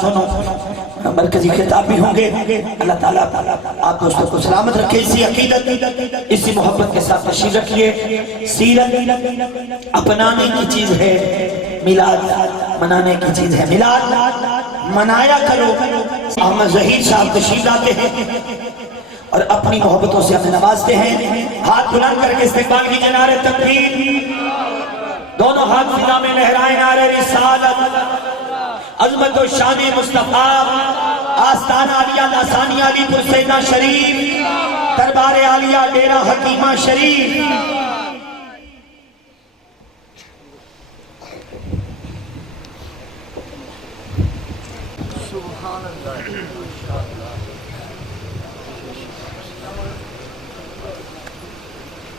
سنو، مرکزی خطاب بھی ہوں گے۔ اللہ تعالیٰ آپ دوستوں کو سلامت رکھے، اسی عقیدت اسی محبت کے ساتھ تشریف رکھیے۔ سیرت اپنانے کی چیز ہے، میلاد منانے کی چیز ہے۔ میلاد منایا کرو۔ احمد ظہیر صاحب تشریف لاتے ہیں اور اپنی محبتوں سے ہمیں نوازتے ہیں۔ ہاتھ بلند کر کے استقبال کیجئے، نعرہ تکبیر، دونوں ہاتھ فضا میں لہرائیں، نعرہ رسالت، عظمت و شان مصطفیٰ، آستان عالیہ لاسانی علی پور سیدہ شریف، دربار عالیہ ڈیرہ حکیمہ شریف۔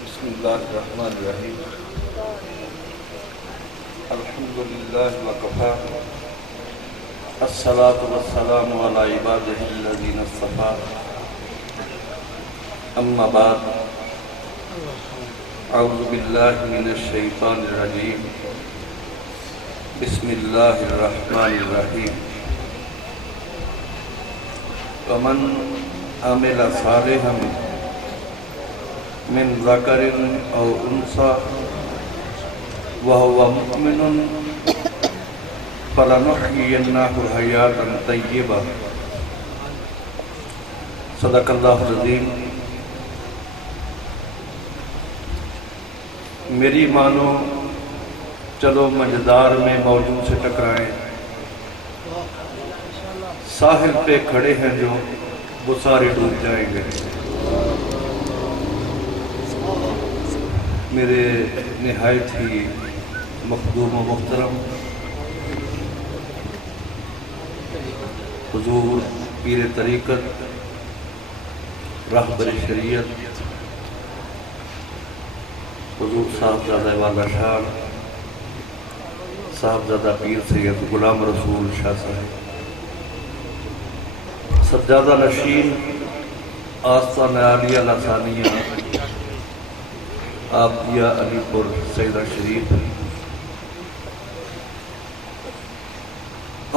بسم اللہ الرحمن الرحیم، الحمدللہ وکفا، الصلاة والسلام علی عبادہ الذین اصطفیٰ، اما بعد، اعوذ باللہ من الشیطان الرجیم، بسم اللہ الرحمن الرحیم، ومن عمل صالحا من ذکر او انثى وهو مؤمن فلنحيينه حياة طيبة، صدق اللہ العظیم۔ میری مانو چلو مجدار میں موجوں سے ٹکرائیں، ساحل پہ کھڑے ہیں جو وہ سارے ڈوب جائیں گے۔ میرے نہایت ہی مخدوم و محترم حضور پیر طریقت، رہبر شریعت، حضور صاحبزادہ والا شان، صاحبزادہ پیر سید غلام رسول شاہ صاحب، سجادہ نشین آستان عالیہ لاسانیہ عابدیہ علی پور سیدہ شریف،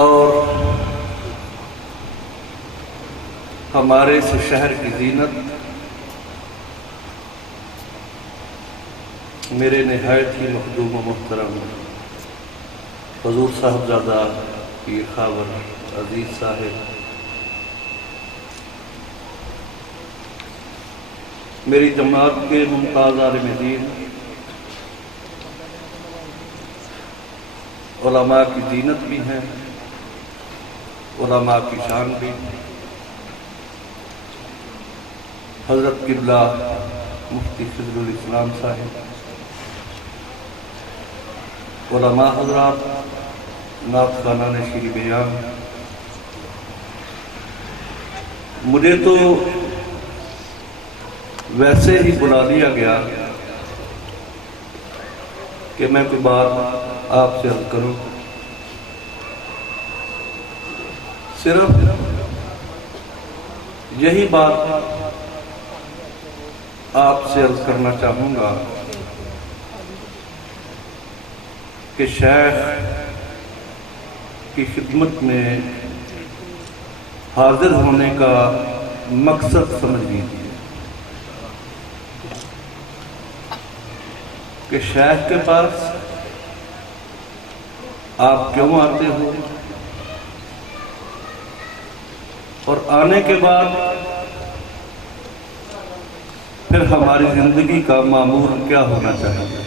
اور ہمارے اس شہر کی زینت میرے نہایت ہی مخدوم و محترم حضور صاحبزادہ پیر خاور عزیز صاحب، میری جماعت کے ممتاز عالم دین، علماء کی زینت بھی ہیں، علماء کی شان بھی، حضرت قبلہ مفتی فضل الاسلام صاحب، علماء حضرات، نعت خوانان شیریں بیان۔ مجھے تو ویسے ہی بلا لیا گیا کہ میں کوئی بات آپ سے عرض کروں، صرف یہی بات آپ سے عرض کرنا چاہوں گا کہ شیخ کی خدمت میں حاضر ہونے کا مقصد سمجھ لیجیے کہ شیخ کے پاس آپ کیوں آتے ہو، اور آنے کے بعد پھر ہماری زندگی کا معمول کیا ہونا چاہیے۔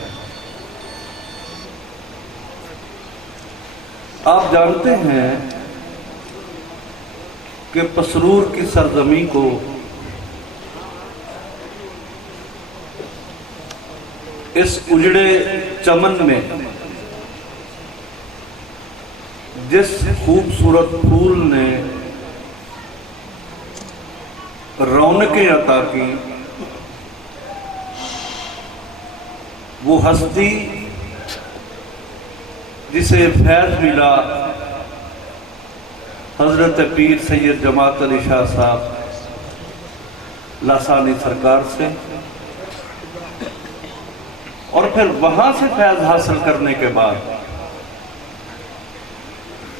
آپ جانتے ہیں کہ پسرور کی سرزمین کو اس اجڑے چمن میں جس خوبصورت پھول نے رونقیں عطا کی، وہ ہستی جسے فیض ملا حضرت پیر سید جماعت علی شاہ صاحب لاسانی سرکار سے، اور پھر وہاں سے فیض حاصل کرنے کے بعد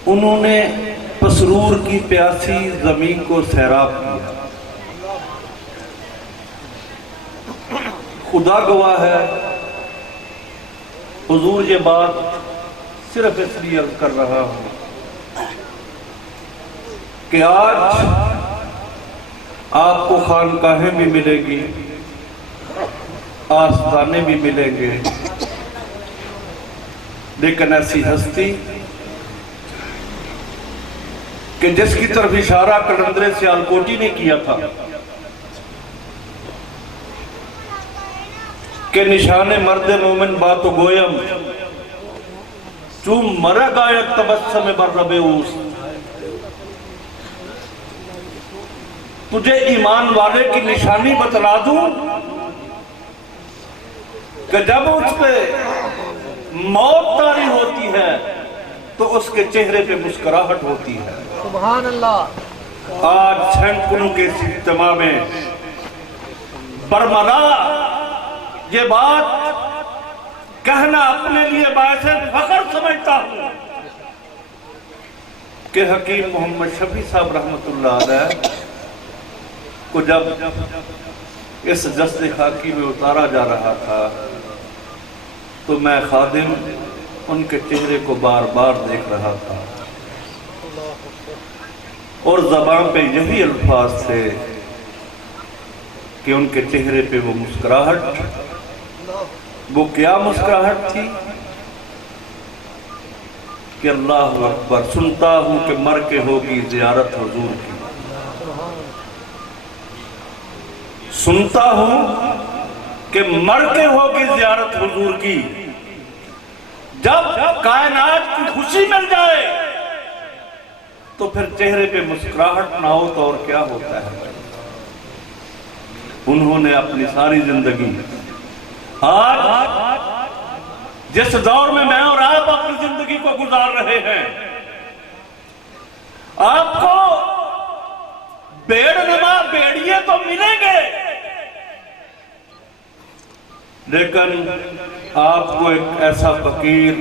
انہوں نے پسرور کی پیاسی زمین کو سیراب کیا۔ خدا گواہ ہے، حضور یہ بات صرف اس لیے عرض کر رہا ہوں کہ آج آپ کو خانقاہیں بھی ملے گی، آستانے بھی ملیں گے، لیکن ایسی ہستی کہ جس کی طرف اشارہ کلندر سیالکوٹی نے کیا تھا کہ نشان مرد مومن باتو گویم چون مرگ آیت تبسم بر رب اوس، تجھے ایمان والے کی نشانی بتلا دوں کہ جب اس پہ موت طاری ہوتی ہے تو اس کے چہرے پہ مسکراہٹ ہوتی ہے۔ سبحان اللہ۔ آج سینکڑوں کے اجتماع میں برملا یہ بات کہنا اپنے لیے باعث فخر سمجھتا ہوں کہ حکیم محمد شفیع صاحب رحمت اللہ علیہ کو جب اس جسد خاکی میں اتارا جا رہا تھا تو میں خادم ان کے چہرے کو بار بار دیکھ رہا تھا اور زبان پہ یہی الفاظ تھے کہ ان کے چہرے پہ وہ مسکراہٹ، وہ کیا مسکراہٹ تھی کہ اللہ اکبر، سنتا ہوں کہ مر کے ہوگی زیارت حضور کی، سنتا ہوں کہ مر کے ہوگی زیارت حضور کی، جب کائنات کی خوشی مل جائے تو پھر چہرے پہ مسکراہٹ نہ ہو تو اور کیا ہوتا ہے۔ انہوں نے اپنی ساری زندگی، آج جس دور میں میں اور آپ اپنی زندگی کو گزار رہے ہیں، آپ کو بیڑ نما بیڑیے تو ملیں گے، لیکن آپ کو ایک ایسا فقیر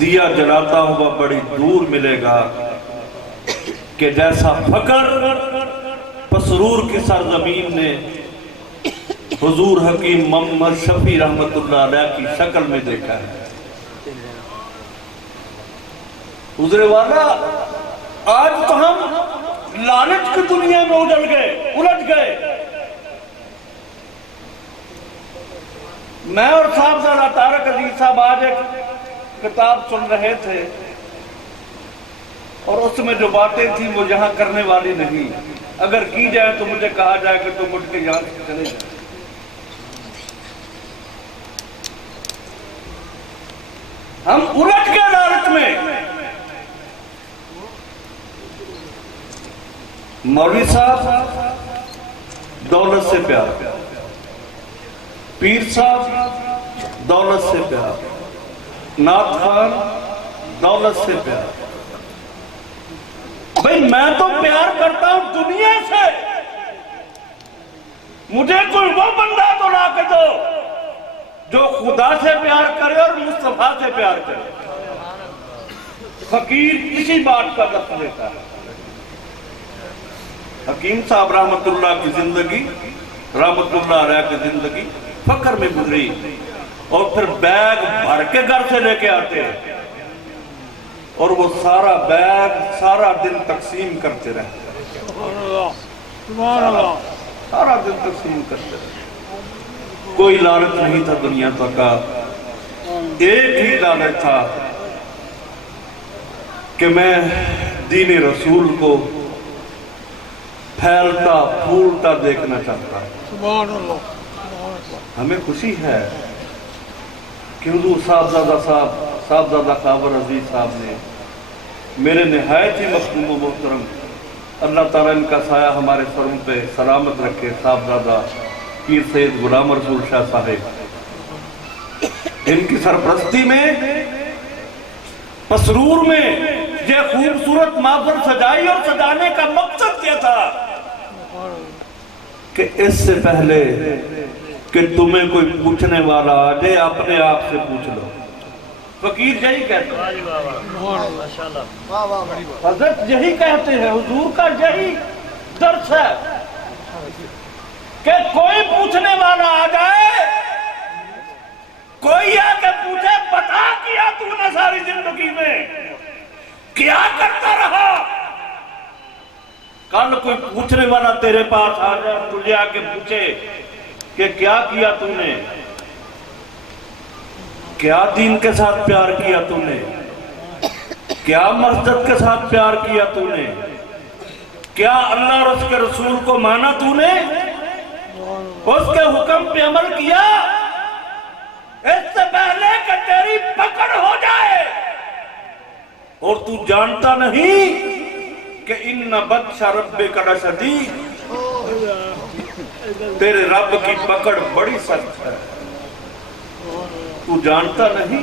دیا جلاتا ہوا بڑی دور ملے گا کہ جیسا فقر پسرور کی سرزمین نے حضور حکیم محمد شفیع رحمت اللہ علیہ کی شکل میں دیکھا ہے۔ حضور والا، آج تو ہم لالچ کی دنیا میں الجھ گئے۔ میں اور صاحبزادہ طارق عزیز صاحب آج ایک کتاب سن رہے تھے اور اس میں جو باتیں تھیں وہ یہاں کرنے والی نہیں، اگر کی جائے تو مجھے کہا جائے کہ تم اٹھ کے یہاں سے چلے جائیں۔ ہم الٹ کے لالچ میں، مولوی صاحب دولت سے پیار، پیر صاحب دولت سے پیار، نعت خان دولت سے پیار۔ بھئی میں تو پیار کرتا ہوں دنیا سے، مجھے کوئی وہ بندہ تو لا کے دو جو خدا سے پیار کرے اور مصطفیٰ سے پیار کرے۔ فقیر اسی بات کا لفظ لیتا ہے۔ حکیم صاحب رحمت اللہ کی زندگی، رحمت اللہ علیہ کی زندگی فقر میں گزری، اور پھر بیگ بھر کے گھر سے لے کے آتے اور وہ سارا بیگ سارا دن تقسیم کرتے رہتے، سارا دن تقسیم کرتے رہتے۔ کوئی لالچ نہیں تھا دنیا کا، ایک ہی لالچ تھا کہ میں دین رسول کو پھیلتا پھولتا دیکھنا چاہتا ہوں۔ ہمیں خوشی ہے کہ حضور صاحبزادہ خاور عزیز صاحب نے میرے نہایت ہی مخدوم و محترم، اللہ تعالیٰ ان کا سایہ ہمارے سروں پہ سلامت رکھے، صاحبزادہ پیر سید غلام رسول شاہ صاحب، ان کی سرپرستی میں پسرور میں یہ خوبصورت محفل سجائی، اور سجانے کا مقصد یہ تھا کہ اس سے پہلے کہ تمہیں کوئی پوچھنے والا آ جائے اپنے آپ سے پوچھ لو فقیر یہی کہتے ہیں، حضرت یہی کہتے ہیں، حضور کا یہی درس ہے کہ کوئی پوچھنے والا آ جائے، کوئی آ کے پوچھے بتا کیا تو نے ساری زندگی میں کیا کرتا رہا، کل کوئی پوچھنے والا تیرے پاس آ جائے، تجھے آ کے پوچھے کہ کیا کیا تو نے، کیا دین کے ساتھ پیار کیا تو نے، کیا مسجد کے ساتھ پیار کیا تو نے، کیا اللہ اور اس کے رسول کو مانا تو نے، اس کے حکم پہ عمل کیا، اس سے پہلے کہ تیری پکڑ ہو جائے، اور تو جانتا نہیں کہ ان بطش ربک لشدید، تیرے رب کی پکڑ بڑی سخت ہے، تو جانتا نہیں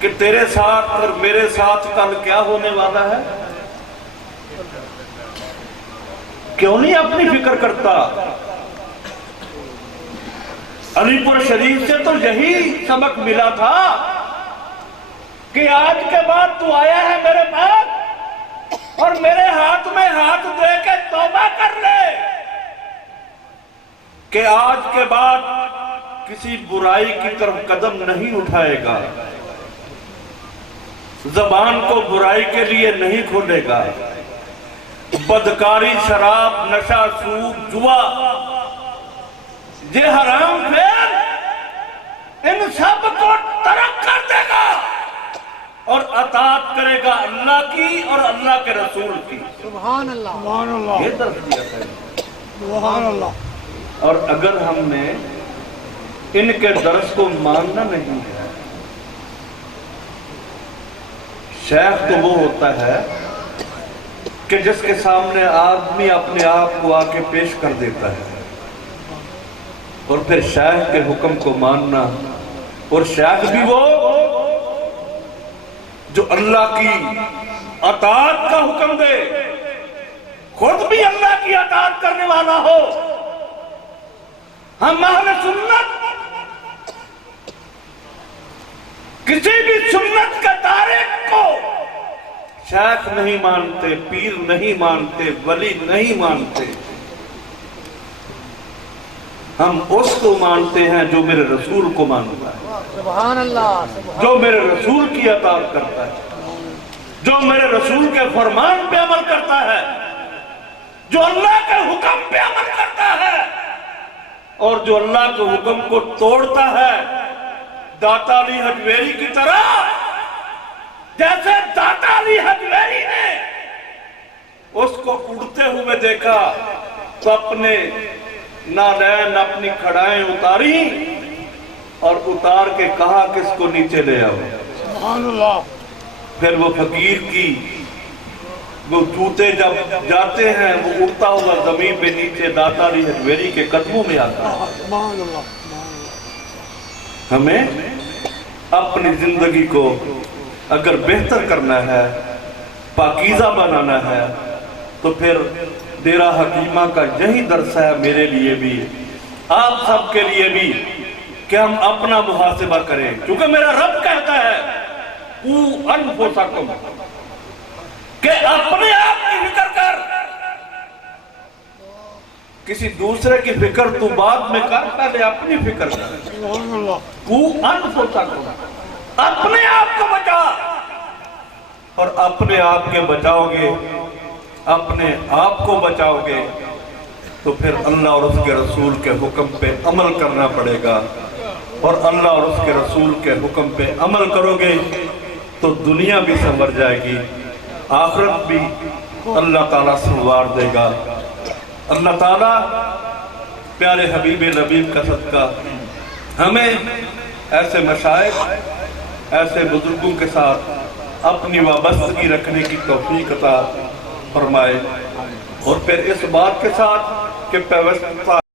کہ تیرے ساتھ اور میرے ساتھ کل کیا ہونے والا ہے، کیوں نہیں اپنی فکر کرتا؟ علی پور شریف سے تو یہی سبق ملا تھا کہ آج کے بعد تو آیا ہے میرے پاس اور میرے ہاتھ میں ہاتھ دے کے توبہ کر لے کہ آج کے بعد کسی برائی کی طرف قدم نہیں اٹھائے گا، زبان کو برائی کے لیے نہیں کھولے گا، بدکاری، شراب، نشہ، سود، جوا، یہ حرام پھر ان سب کو ترک کر دے گا اور اطاعت کرے گا اللہ کی اور اللہ کے رسول کی۔ سبحان اللہ، سبحان اللہ، یہ درس دیا ہے، سبحان اللہ۔ اور اگر ہم نے ان کے درس کو ماننا نہیں ہے، شیخ تو وہ ہوتا ہے کہ جس کے سامنے آدمی اپنے آپ کو آ کے پیش کر دیتا ہے، اور پھر شیخ کے حکم کو ماننا، اور شیخ بھی وہ جو اللہ کی اطاعت کا حکم دے، خود بھی اللہ کی اطاعت کرنے والا ہو۔ ہم اہل سنت کسی بھی سنت کے تارک کو شیخ نہیں مانتے، پیر نہیں مانتے، ولی نہیں مانتے، ہم اس کو مانتے ہیں جو میرے رسول کو مانتا ہے، سبحان اللہ، جو میرے رسول کی اطاعت کرتا ہے، جو میرے رسول کے فرمان پہ عمل کرتا ہے، جو اللہ کے حکم پہ عمل کرتا ہے، اور جو اللہ کے حکم کو توڑتا ہے، داتا علی حجویری کی طرح، جیسے داتا علی حجویری نے اس کو اڑتے ہوئے دیکھا تو اپنے نالین، اپنی کھڑائیں اتاری اور اتار کے کہا کہ اس کو نیچے لے آؤ۔ سبحان اللہ۔ پھر وہ فقیر کی وہ جوتے جب جاتے ہیں وہ اڑتا ہوا زمین پہ نیچے داتا علی حجویری کے قدموں میں آتا ہے۔ سبحان اللہ۔ ہمیں اپنی زندگی کو اگر بہتر کرنا ہے، پاکیزہ بنانا ہے، تو پھر ڈیرہ حکیمہ کا یہی درس ہے میرے لیے بھی، آپ سب کے لیے بھی، کہ ہم اپنا محاسبہ کریں، کیونکہ میرا رب کہتا ہے قُوا أَنفُسَكُمْ، کہ اپنے آپ کی فکر کر، کسی دوسرے کی فکر تو بعد میں کر، پہلے اپنی فکر کر۔ سبحان اللہ۔ قُوا أَنفُسَكُمْ، اپنے آپ کو بچا، اور اپنے آپ کے بچاؤ گے، اپنے آپ کو بچاؤ گے تو پھر اللہ اور اس کے رسول کے حکم پہ عمل کرنا پڑے گا، اور اللہ اور اس کے رسول کے حکم پہ عمل کرو گے تو دنیا بھی سنور جائے گی، آخرت بھی اللہ تعالیٰ سنوار دے گا۔ اللہ تعالیٰ پیارے حبیب نبی کا صدقہ ہمیں ایسے مشائخ، ایسے بزرگوں کے ساتھ اپنی وابستگی رکھنے کی توفیق عطا فرمائے، اور پھر اس بات کے ساتھ کہ پیوستہ